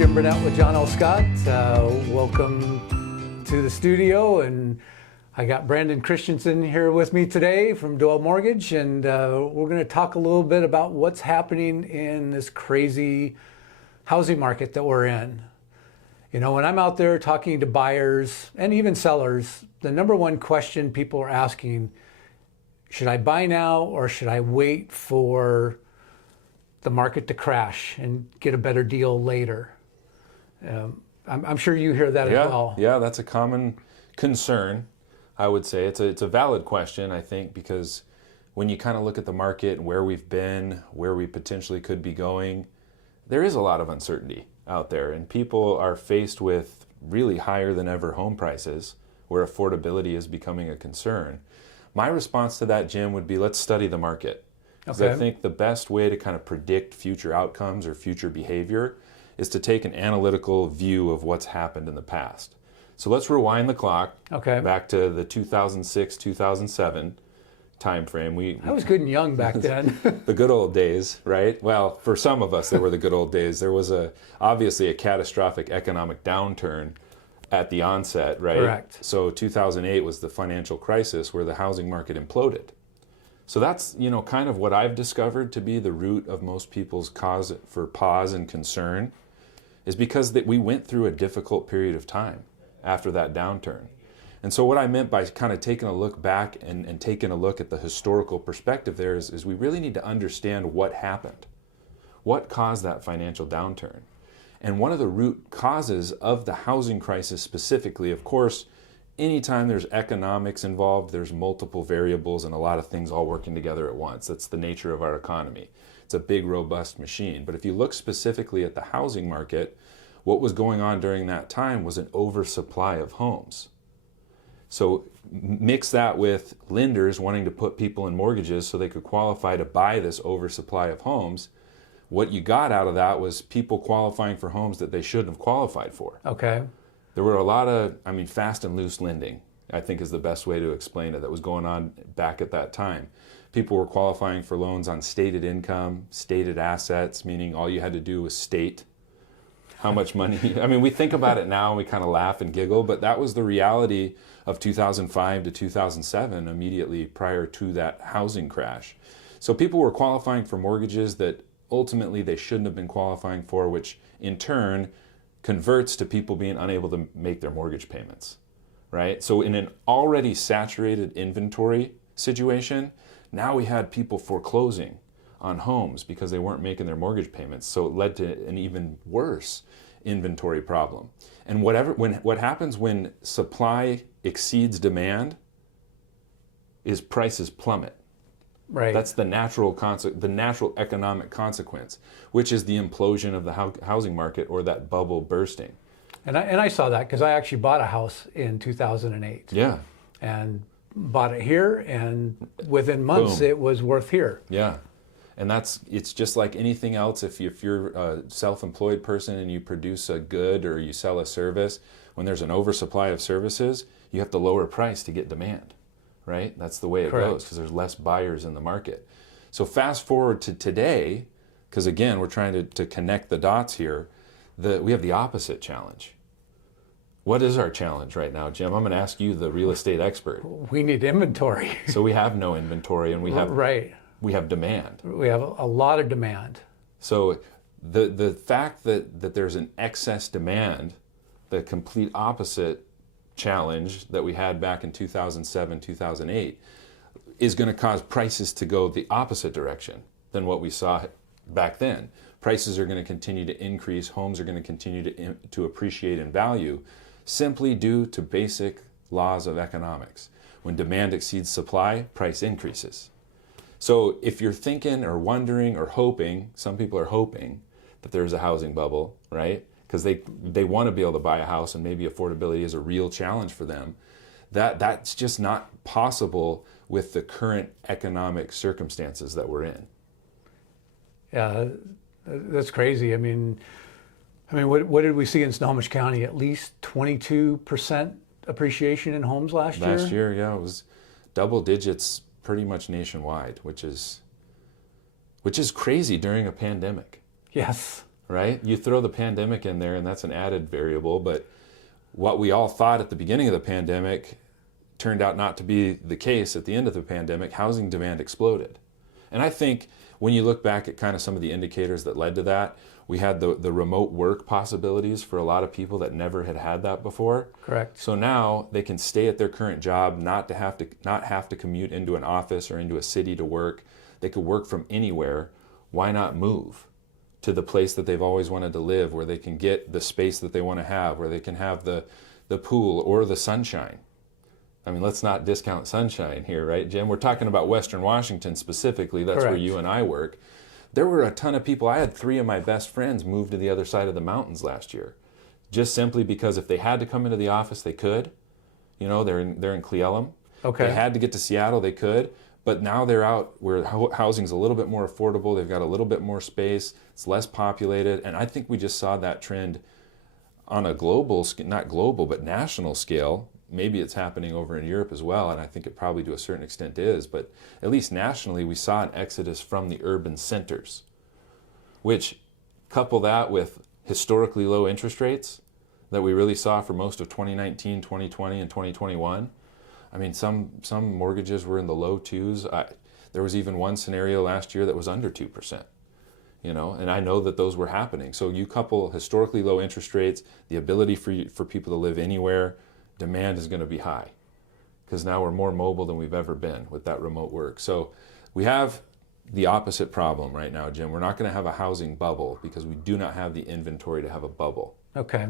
Jim Burnett with John L. Scott. Welcome to the studio, and I got Brandon Christensen here with me today from Doyle Mortgage, and we're going to talk a little bit about what's happening in this crazy housing market that we're in. You know, when I'm out there talking to buyers and even sellers, the number one question people are asking, should I buy now or should I wait for the market to crash and get a better deal later? I'm sure you hear that as well. Yeah, that's a common concern. I would say it's a valid question, I think, because when you kind of look at the market and where we've been, where we potentially could be going, there is a lot of uncertainty out there, and people are faced with really higher than ever home prices where affordability is becoming a concern. My response to that, Jim, would be let's study the market. Because I think the best way to kind of predict future outcomes or future behavior is to take an analytical view of what's happened in the past. So let's rewind the clock back to the 2006, 2007 time frame. I was good and young back then. The good old days, right? Well, for some of us, they were the good old days. There was obviously a catastrophic economic downturn at the onset, right? Correct. So 2008 was the financial crisis where the housing market imploded. So that's, kind of what I've discovered to be the root of most people's cause for pause and concern is because we went through a difficult period of time after that downturn. And so what I meant by kind of taking a look back and taking a look at the historical perspective there is we really need to understand what happened. What caused that financial downturn? And one of the root causes of the housing crisis specifically, of course, anytime there's economics involved, there's multiple variables and a lot of things all working together at once. That's the nature of our economy. It's a big, robust machine. But if you look specifically at the housing market, what was going on during that time was an oversupply of homes. So mix that with lenders wanting to put people in mortgages so they could qualify to buy this oversupply of homes. What you got out of that was people qualifying for homes that they shouldn't have qualified for. Okay. There were a lot of, fast and loose lending, I think is the best way to explain it, that was going on back at that time. People were qualifying for loans on stated income, stated assets, meaning all you had to do was state how much money. We think about it now and we kind of laugh and giggle, but that was the reality of 2005 to 2007, immediately prior to that housing crash. So people were qualifying for mortgages that ultimately they shouldn't have been qualifying for, which in turn converts to people being unable to make their mortgage payments, right? So in an already saturated inventory situation, now we had people foreclosing on homes because they weren't making their mortgage payments. So it led to an even worse inventory problem. And what happens when supply exceeds demand is prices plummet. Right. That's the natural economic consequence, which is the implosion of the housing market or that bubble bursting. And I saw that because I actually bought a house in 2008. Yeah. And bought it here, and within months Boom. It was worth here. Yeah. And it's just like anything else. If you're a self-employed person and you produce a good or you sell a service, when there's an oversupply of services, you have to lower price to get demand. Right? That's the way it goes because there's less buyers in the market. So fast forward to today, because again, we're trying to connect the dots here, we have the opposite challenge. What is our challenge right now, Jim? I'm going to ask you, the real estate expert. We need inventory. So we have no inventory and we have demand. We have a lot of demand. So the fact that there's an excess demand, the complete opposite challenge that we had back in 2007, 2008 is going to cause prices to go the opposite direction than what we saw back then. Prices are going to continue to increase, homes are going to continue to appreciate in value simply due to basic laws of economics. When demand exceeds supply, price increases. So if you're thinking or wondering or hoping, some people are hoping that there's a housing bubble, right? Because they want to be able to buy a house and maybe affordability is a real challenge for them. That's just not possible with the current economic circumstances that we're in. Yeah, that's crazy. What did we see in Snohomish County? At least 22% appreciation in homes last year? Last year, yeah, it was double digits pretty much nationwide, which is crazy during a pandemic. Yes. right? You throw the pandemic in there and that's an added variable, but what we all thought at the beginning of the pandemic turned out not to be the case at the end of the pandemic. Housing demand exploded. And I think when you look back at kind of some of the indicators that led to that, we had the remote work possibilities for a lot of people that never had that before. Correct. So now they can stay at their current job, not have to commute into an office or into a city to work. They could work from anywhere. Why not move to the place that they've always wanted to live, where they can get the space that they want to have, where they can have the pool or the sunshine? I mean, let's not discount sunshine here, right, Jim? We're talking about Western Washington specifically. That's Correct. where you and I work. There were a ton of people. I had 3 of my best friends move to the other side of the mountains last year, just simply because if they had to come into the office, they could. You know, they're in Cle Elum. Okay. They had to get to Seattle, they could. But now they're out where housing's a little bit more affordable. They've got a little bit more space. It's less populated. And I think we just saw that trend on a global, not global, but national scale. Maybe it's happening over in Europe as well, and I think it probably to a certain extent is, but at least nationally we saw an exodus from the urban centers, which, couple that with historically low interest rates that we really saw for most of 2019, 2020, and 2021. I mean, some mortgages were in the low 2s. There was even one scenario last year that was under 2%. You know, and I know that those were happening. So you couple historically low interest rates, the ability for people to live anywhere, demand is going to be high because now we're more mobile than we've ever been with that remote work. So we have the opposite problem right now, Jim. We're not going to have a housing bubble because we do not have the inventory to have a bubble. Okay.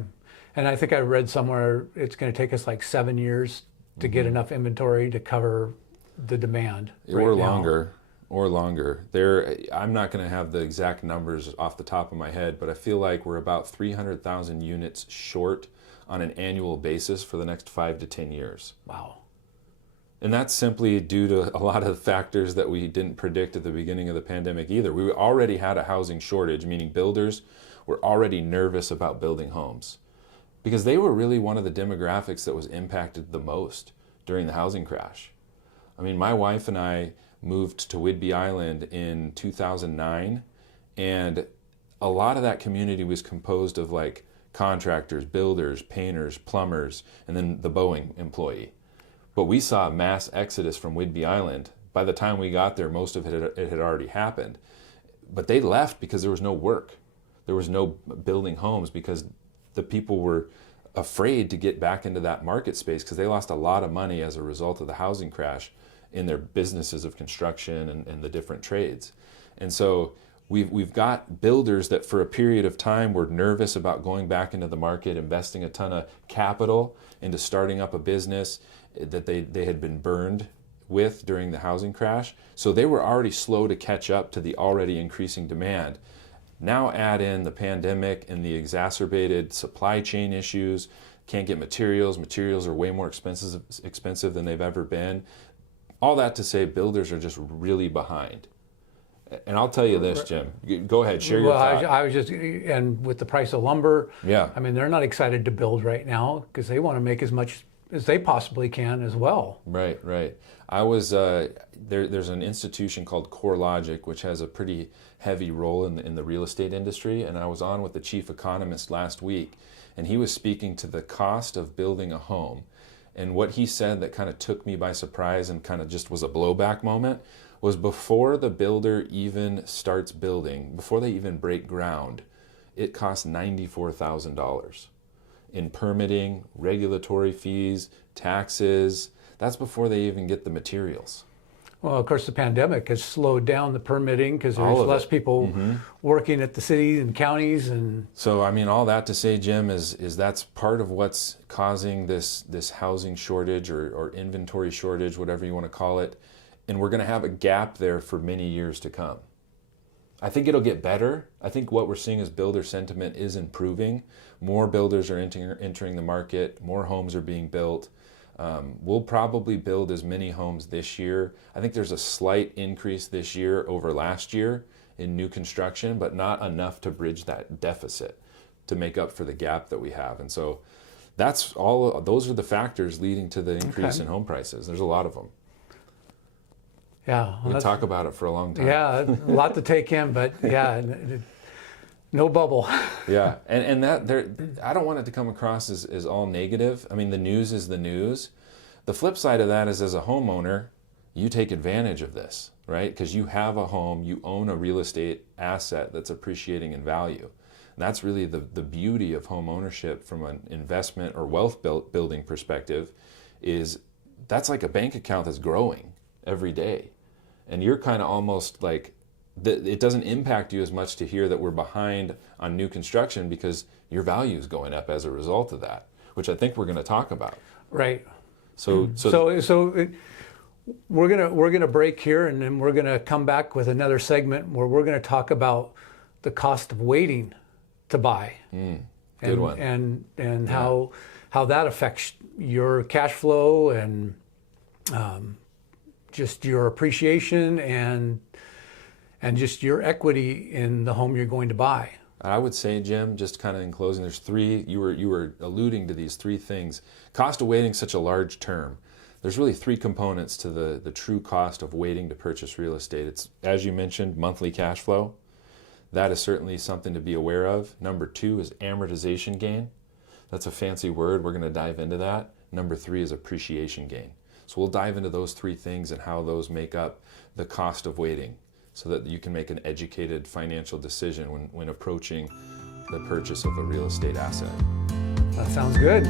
And I think I read somewhere it's going to take us like 7 years to get enough inventory to cover the demand. Or longer. I'm not going to have the exact numbers off the top of my head, but I feel like we're about 300,000 units short on an annual basis for the next 5 to 10 years. Wow. And that's simply due to a lot of factors that we didn't predict at the beginning of the pandemic either. We already had a housing shortage, meaning builders were already nervous about building homes because they were really one of the demographics that was impacted the most during the housing crash. I mean, my wife and I moved to Whidbey Island in 2009, and a lot of that community was composed of like contractors, builders, painters, plumbers, and then the Boeing employee. But we saw a mass exodus from Whidbey Island. By the time we got there, most of it had already happened. But they left because there was no work. There was no building homes because the people were afraid to get back into that market space because they lost a lot of money as a result of the housing crash in their businesses of construction and the different trades. And so we've got builders that for a period of time were nervous about going back into the market, investing a ton of capital into starting up a business that they had been burned with during the housing crash. So they were already slow to catch up to the already increasing demand. Now add in the pandemic and the exacerbated supply chain issues, can't get materials are way more expensive than they've ever been. All that to say, builders are just really behind. And I'll tell you this, Jim. Go ahead, share your thought. I was just, and with the price of lumber, Yeah. I mean, they're not excited to build right now because they want to make as much as they possibly can as well. Right. I was there's an institution called CoreLogic, which has a pretty heavy role in the real estate industry, and I was on with the chief economist last week, and he was speaking to the cost of building a home. And what he said that kind of took me by surprise and kind of just was a blowback moment was before the builder even starts building, before they even break ground, it costs $94,000 in permitting, regulatory fees, taxes. That's before they even get the materials. Well, of course, the pandemic has slowed down the permitting because there's less people working at the cities and counties. And so, I mean, all that to say, Jim, is that's part of what's causing this housing shortage or inventory shortage, whatever you want to call it. And we're going to have a gap there for many years to come. I think it'll get better. I think what we're seeing is builder sentiment is improving. More builders are entering the market. More homes are being built. We'll probably build as many homes this year. I think there's a slight increase this year over last year in new construction, but not enough to bridge that deficit to make up for the gap that we have. And so those are the factors leading to the increase in home prices. There's a lot of them. yeah, We can talk about it for a long time. Yeah, a lot to take in, but yeah, No bubble. Yeah, and that there, I don't want it to come across as all negative. I mean, the news is the news. The flip side of that is, as a homeowner, you take advantage of this, right? Because you have a home, you own a real estate asset that's appreciating in value. And that's really the beauty of home ownership from an investment or wealth building perspective, is that's like a bank account that's growing every day. And you're kind of almost like, it doesn't impact you as much to hear that we're behind on new construction, because your value is going up as a result of that, which I think we're going to talk about. Right. So we're gonna break here, and then we're gonna come back with another segment where we're gonna talk about the cost of waiting to buy. Good one. And how that affects your cash flow and just your appreciation and just your equity in the home you're going to buy. I would say, Jim, just kind of in closing, there's three, you were alluding to these three things. Cost of waiting, such a large term. There's really three components to the true cost of waiting to purchase real estate. It's, as you mentioned, monthly cash flow. That is certainly something to be aware of. Number two is amortization gain. That's a fancy word. We're going to dive into that. Number three is appreciation gain. So we'll dive into those three things and how those make up the cost of waiting, so that you can make an educated financial decision when approaching the purchase of a real estate asset. That sounds good.